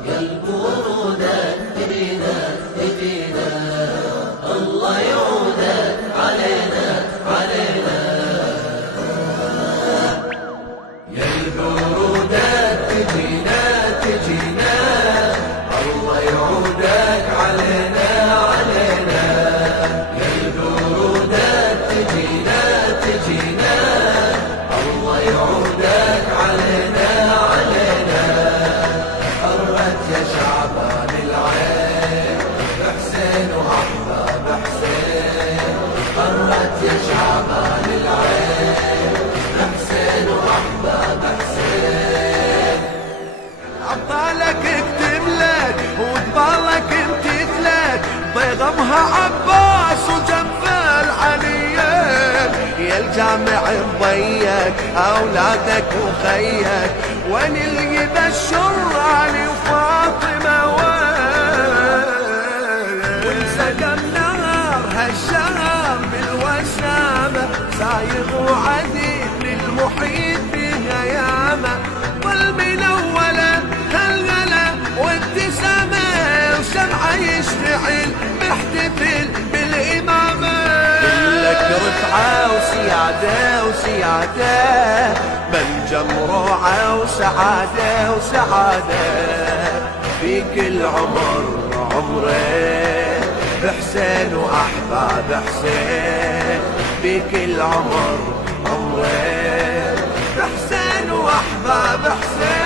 يا البرودة تجينا تجينا، الله يعودك علينا علينا. يا البرودة تجينا تجينا، الله يعودك علينا علينا. يا البرودة تجينا تجينا، الله يعودك علينا علينا. حرت يا شعبان العين بحسين وأحباب حسين، حرت يا شعبان العين بحسين وأحباب حسين. عبالك اكتب لك وقبالك امتثلك، ضيغمها عباس وجمال عليك. يا الجامع بضيك اولادك وخيك، وين اللي يبشر علي وفاطمه وانسقم نار هالشام بالوسامه، سايغ وعديد للمحيط بها ياما. ظل منوله هالغلا وابتسامه، وشمعه يشتعل محتفل بالامامه. لك رفعه وسياده وسياده، منجم روعه وسعاده وسعاده. فيك العمر عمره بحسين واحباب حسين، فيك العمر عمره بحسين واحباب حسين.